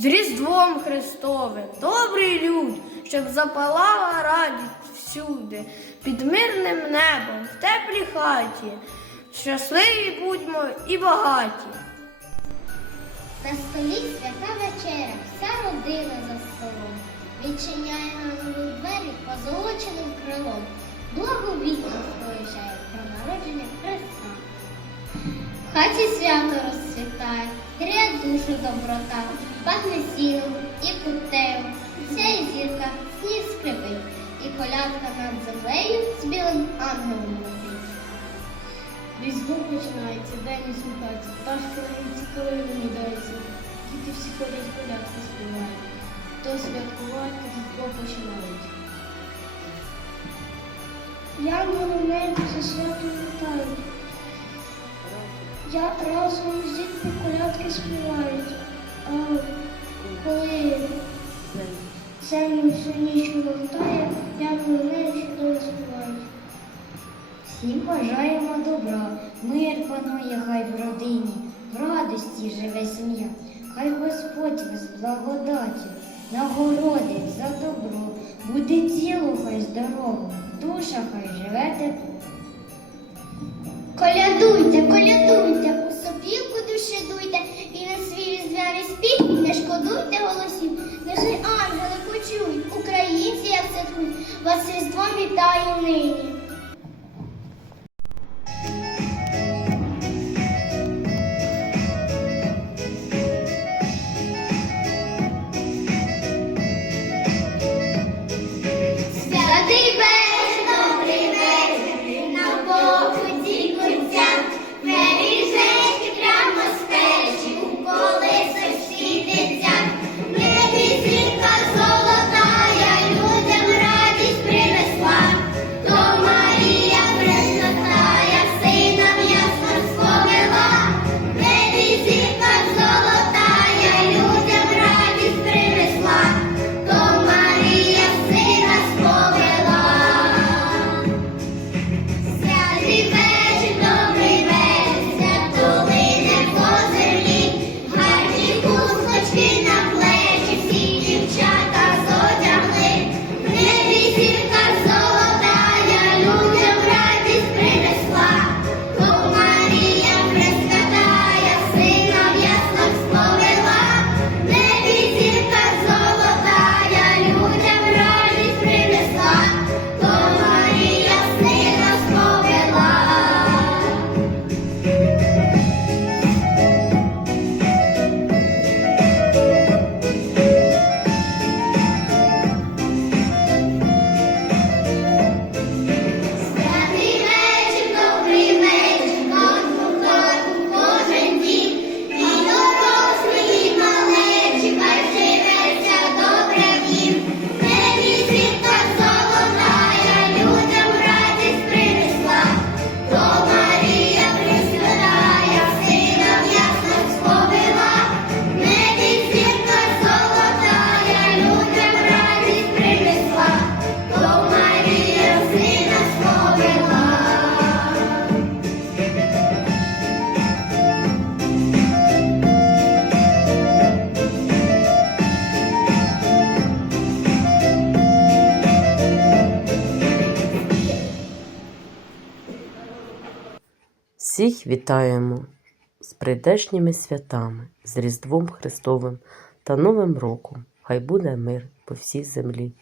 з Різдвом Христовим, добрий люд, щоб запалала радість всюди, під мирним небом, в теплій хаті. Щасливі будьмо і багаті. На столі свята вечеря, вся родина за столом. Відчиняє ангелу двері позолоченим крилом. Благовітно сповіщає про народження Христа. В хаті свято розцвітає, гріє душу доброта, пахне сіном і путею, сяє зірка, сніг скрипить, і колядка над землею з білим ангелом летить. Різдво починається, день усміхається, пташки на вулиці калину мудається, діти всі ходять колядки співають. То святкувати Різдво починають. Янголи небі за свято вітають. Я разом з дітьми колядки співають. А коли землю всю ніч гортає, янголи небі чудово співають. Всім бажаємо добра, мир панує хай в родині, в радості живе сім'я. Хай Господь вас благодаттю нагородить за добро, буде тіло хай здорово, душа хай живе тепло. Колядуйте, колядуйте, у сопілку душі дуйте, і на свій різдвяний спів не шкодуйте голосів. Нехай ангели почують, українці, як святкують, вас з Різдвом вітаю нині. Yeah. Всіх вітаємо з прийдешніми святами, з Різдвом Христовим та Новим роком. Хай буде мир по всій землі.